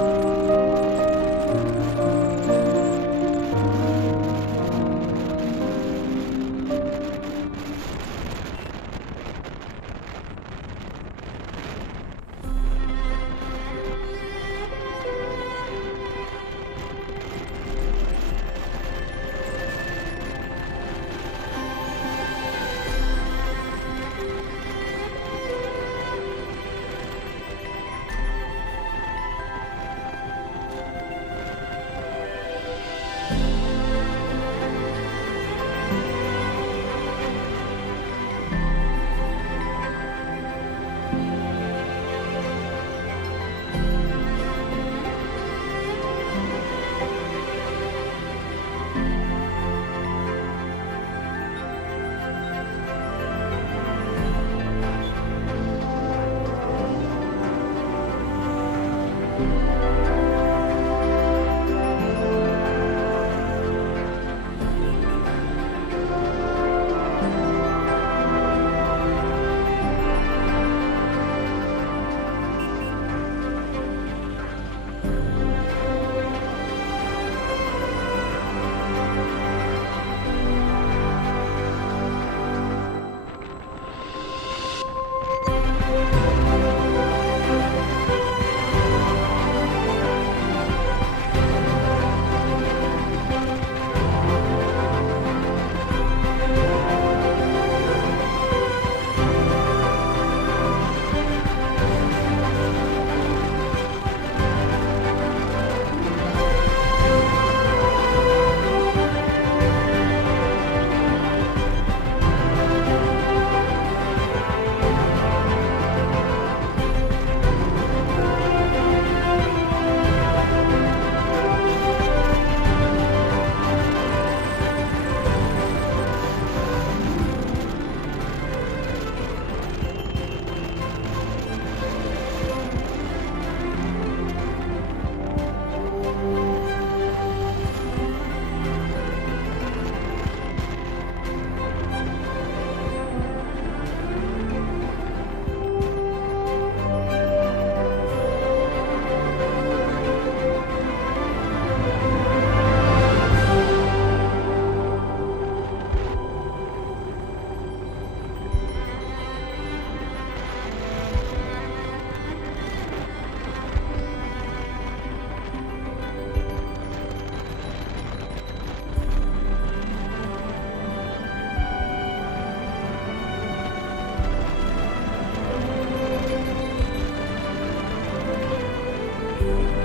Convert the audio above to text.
you. Bye.